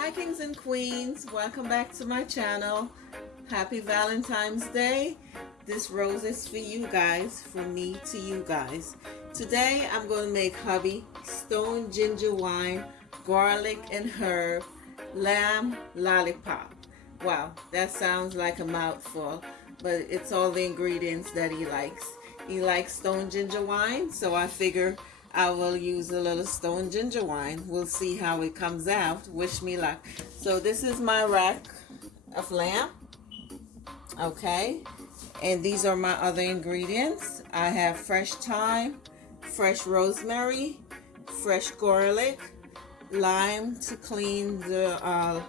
Hi kings and queens, welcome back to my channel. Happy Valentine's Day. This rose is for you guys, from me to you guys. Today I'm going to make hubby stone ginger wine, garlic and herb, lamb lollipop. Wow, that sounds like a mouthful, but it's all the ingredients that he likes. He likes stone ginger wine, so I figure I will use a little stone ginger wine. We'll see how it comes out. Wish me luck. So this is my rack of lamb. Okay. And these are my other ingredients. I have fresh thyme, fresh rosemary, fresh garlic, lime to clean the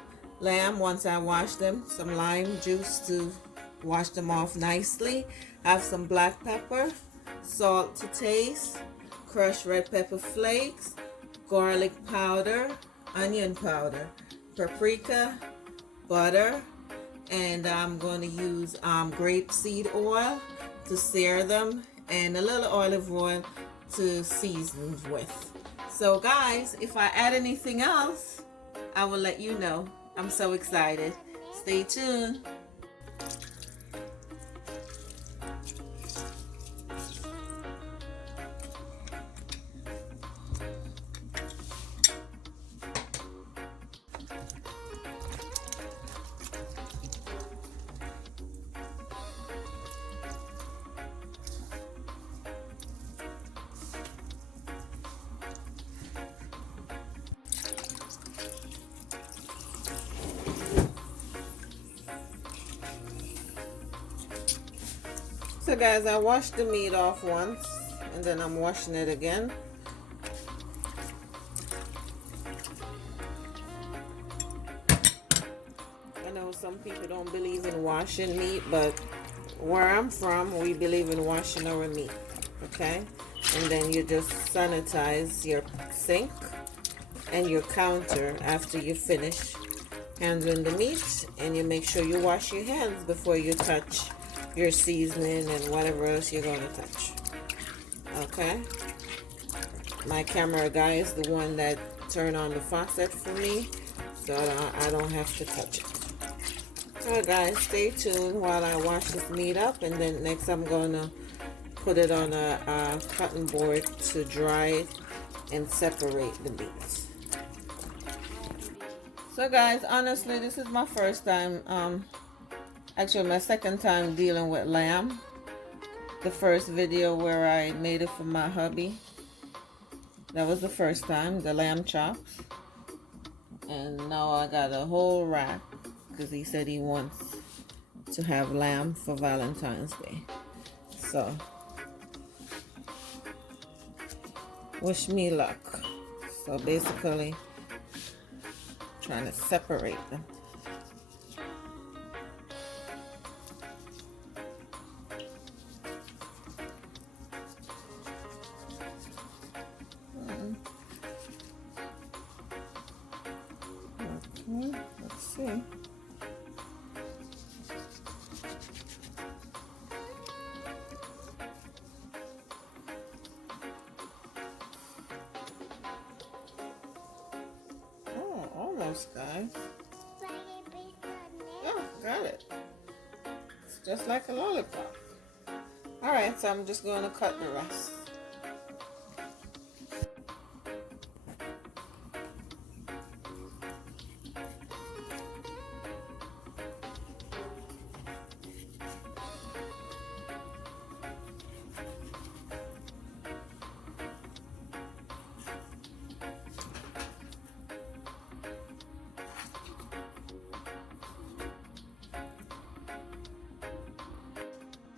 lamb once I wash them, some lime juice to wash them off nicely. I have some black pepper, salt to taste, crushed red pepper flakes, garlic powder, onion powder, paprika, butter, and I'm going to use grapeseed oil to sear them, and a little olive oil to season with. So guys, if I add anything else, I will let you know. I'm so excited. Stay tuned. So guys, I washed the meat off once and then I'm washing it again. I know some people don't believe in washing meat, but where I'm from, we believe in washing our meat. Okay? And then you just sanitize your sink and your counter after you finish handling the meat, and you make sure you wash your hands before you touch your seasoning and whatever else you're going to touch. Okay, my camera guy is the one that turned on the faucet for me, so I don't have to touch it. Alright guys, stay tuned while I wash this meat up, and then next I'm going to put it on a cotton board to dry it and separate the meats. So guys, honestly, this is my first time, actually my second time dealing with lamb. The first video where I made it for my hubby, that was the first time, the lamb chops. And now I got a whole rack because he said he wants to have lamb for Valentine's Day. So, wish me luck. So basically, trying to separate them. Okay, let's see. Oh, almost, guys. Oh, got it. It's just like a lollipop. Alright, so I'm just going to cut the rest.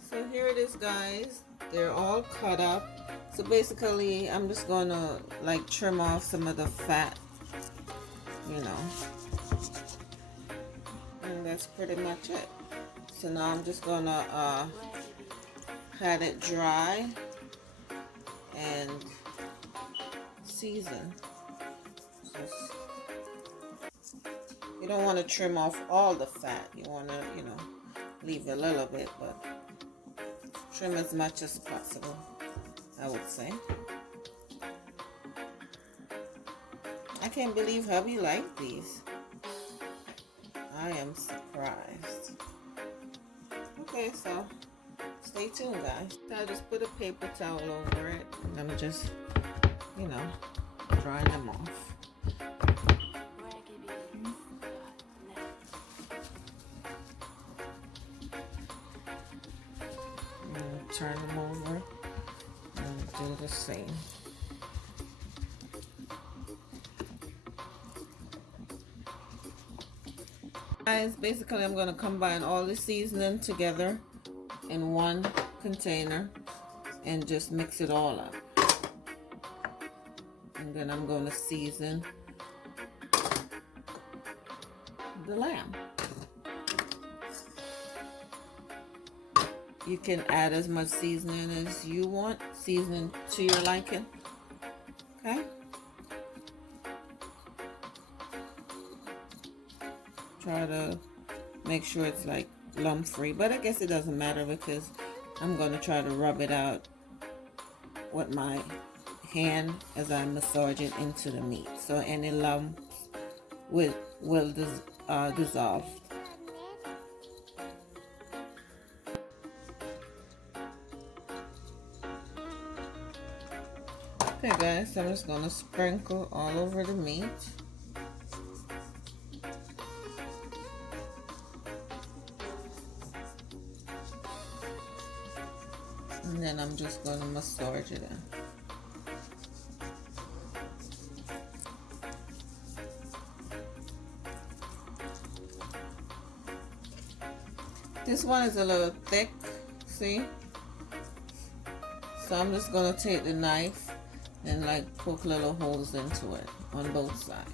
So here it is, guys. They're all cut up. So basically, I'm just gonna like trim off some of the fat, you know. And that's pretty much it. So now I'm just gonna let it dry and season. You don't want to trim off all the fat. You want to, you know, leave a little bit, but trim as much as possible, I would say. I can't believe hubby liked these. I am surprised. Okay, so stay tuned, guys. So I just put a paper towel over it, and I'm just, you know, drying them off. And turn them over and do the same. Guys, basically I'm going to combine all the seasoning together in one container and just mix it all up. And then I'm going to season the lamb. You can add as much seasoning as you want, seasoning to your liking. Okay? Try to make sure it's like lump free, but I guess it doesn't matter because I'm going to try to rub it out with my hand as I massage it into the meat, so any lumps will dissolve. Okay guys, so I'm just going to sprinkle all over the meat. And then I'm just going to massage it in. This one is a little thick, see? So I'm just going to take the knife and like poke little holes into it on both sides.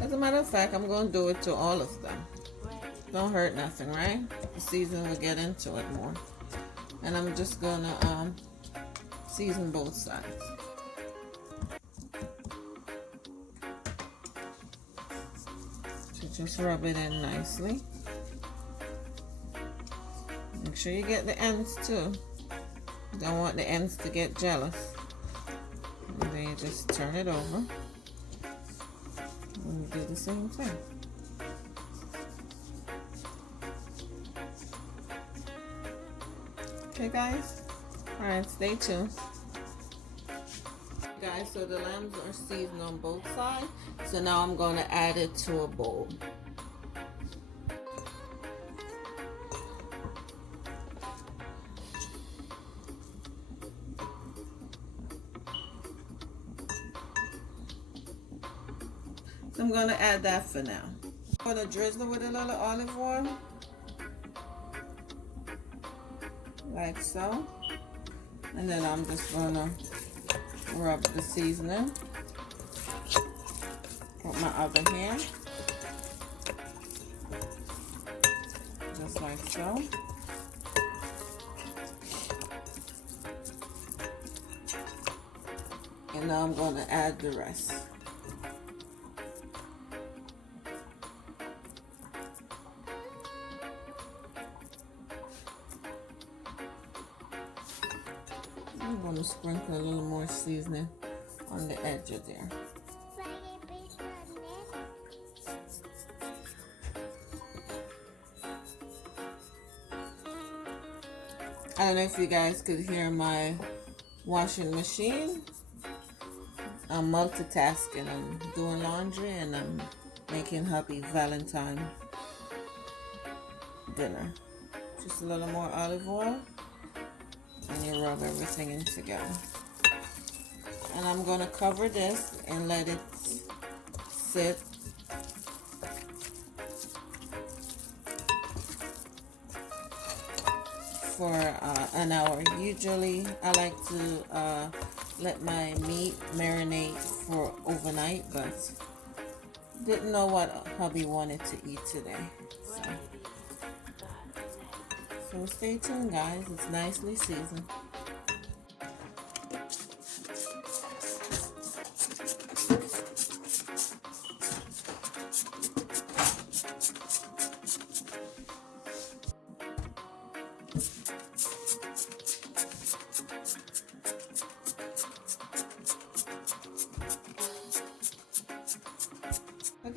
As a matter of fact, I'm going to do it to all of them. Don't hurt nothing, right? The season will get into it more. And I'm just going to season both sides. So just rub it in nicely. Make sure you get the ends too. Don't want the ends to get jealous. And then you just turn it over. And you do the same thing. Okay guys? Alright, stay tuned. Guys, so the lambs are seasoned on both sides. So now I'm going to add it to a bowl. So I'm going to add that for now. I'm going to drizzle with a little olive oil. Like so. And then I'm just going to rub the seasoning with my other hand. Just like so. And now I'm going to add the rest. I'm going to sprinkle a little more seasoning on the edge of there. I don't know if you guys could hear my washing machine. I'm multitasking. I'm doing laundry and I'm making hubby Valentine dinner. Just a little more olive oil. And you rub everything in together. And I'm going to cover this and let it sit for an hour. Usually I like to let my meat marinate for overnight, but didn't know what hubby wanted to eat today. So stay tuned guys, it's nicely seasoned.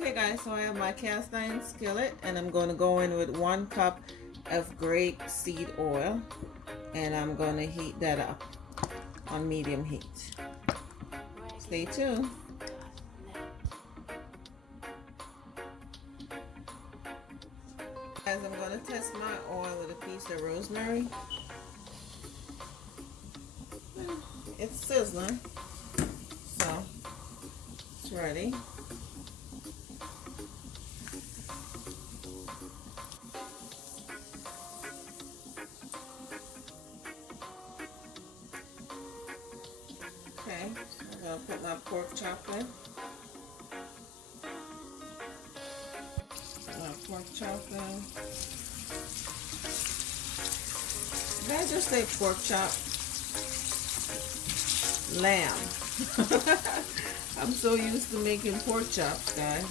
Okay guys, so I have my cast iron skillet and I'm going to go in with 1 cup of grape seed oil and I'm going to heat that up on medium heat. Stay tuned. Guys, I'm going to test my oil with a piece of rosemary. It's sizzling, so it's ready. Okay, so I'm going to put my pork chop in. Put my pork chop in. Did I just say pork chop? Lamb. I'm so used to making pork chops, guys.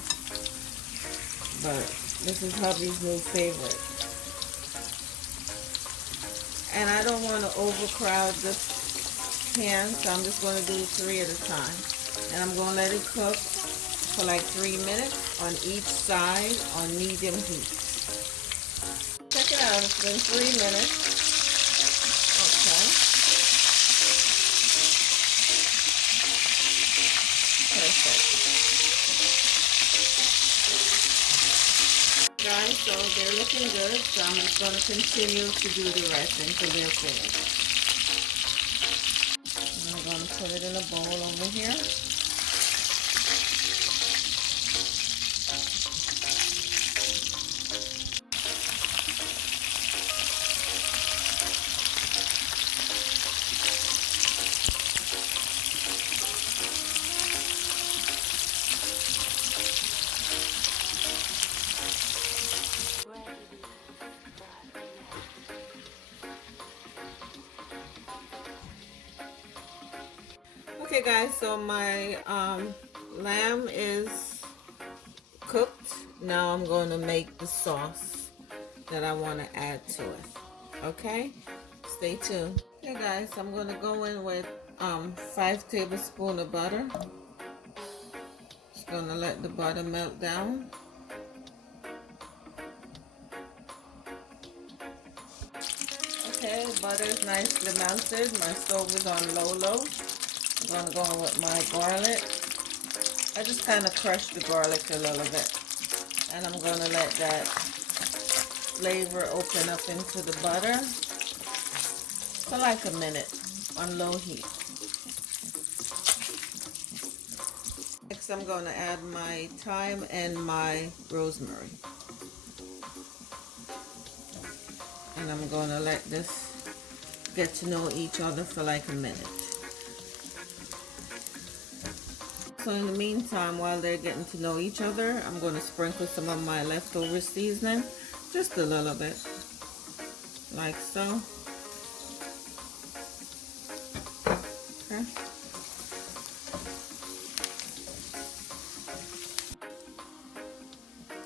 But this is hubby's new favorite. And I don't want to overcrowd this pan, so I'm just going to do 3 at a time. And I'm going to let it cook for like 3 minutes on each side on medium heat. Check it out, it's been 3 minutes. Okay. Perfect. Guys, so they're looking good, so I'm just going to continue to do the rest until they're finished. And I'm going to put it in a bowl over here. Okay guys, so my lamb is cooked. Now I'm going to make the sauce that I want to add to it. Okay, stay tuned. Okay guys, I'm going to go in with 5 tablespoons of butter. Just going to let the butter melt down. Okay, butter is nicely melted. My stove is on low. I'm going to go in with my garlic. I just kind of crushed the garlic a little bit. And I'm going to let that flavor open up into the butter for like a minute on low heat. Next I'm going to add my thyme and my rosemary. And I'm going to let this get to know each other for like a minute. So in the meantime, while they're getting to know each other, I'm going to sprinkle some of my leftover seasoning, just a little bit, like so. Okay.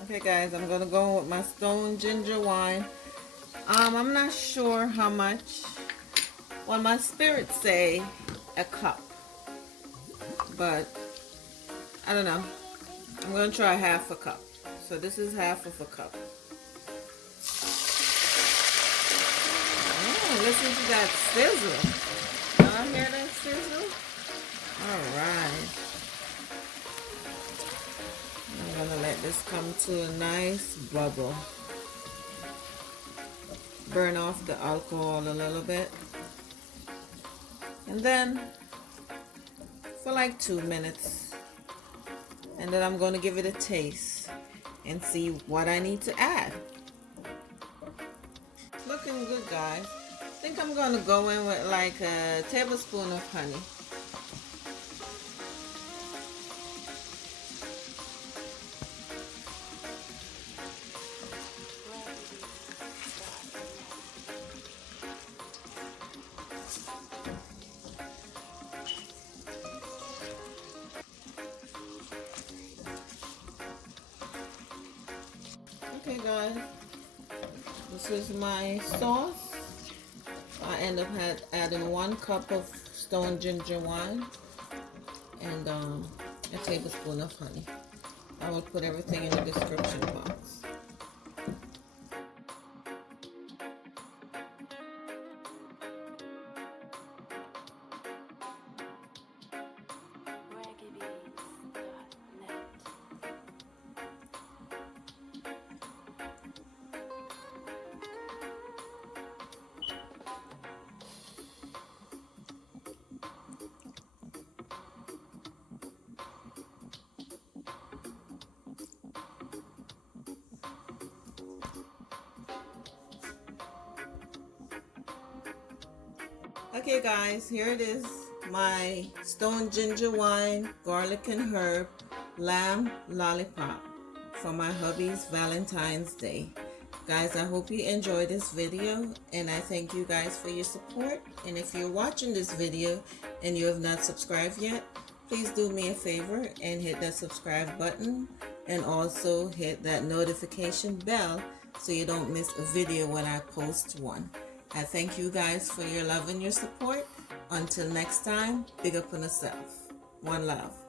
Okay guys, I'm going to go with my stone ginger wine. I'm not sure how much. Well, my spirits say a cup, but I don't know. I'm going to try half a cup. So this is half of a cup. Oh, listen to that sizzle. Y'all hear that sizzle? Alright. I'm going to let this come to a nice bubble. Burn off the alcohol a little bit. And then for like 2 minutes. And then I'm going to give it a taste and see what I need to add. Looking good, guys. I think I'm going to go in with like a tablespoon of honey. Okay guys, this is my sauce. I end up adding 1 cup of stone ginger wine and a tablespoon of honey. I will put everything in the description box. Okay guys, here it is, my stone ginger wine, garlic and herb, lamb lollipop for my hubby's Valentine's Day. Guys, I hope you enjoyed this video, and I thank you guys for your support. And if you're watching this video and you have not subscribed yet, please do me a favor and hit that subscribe button, and also hit that notification bell so you don't miss a video when I post one. I thank you guys for your love and your support. Until next time, big up on yourself. One love.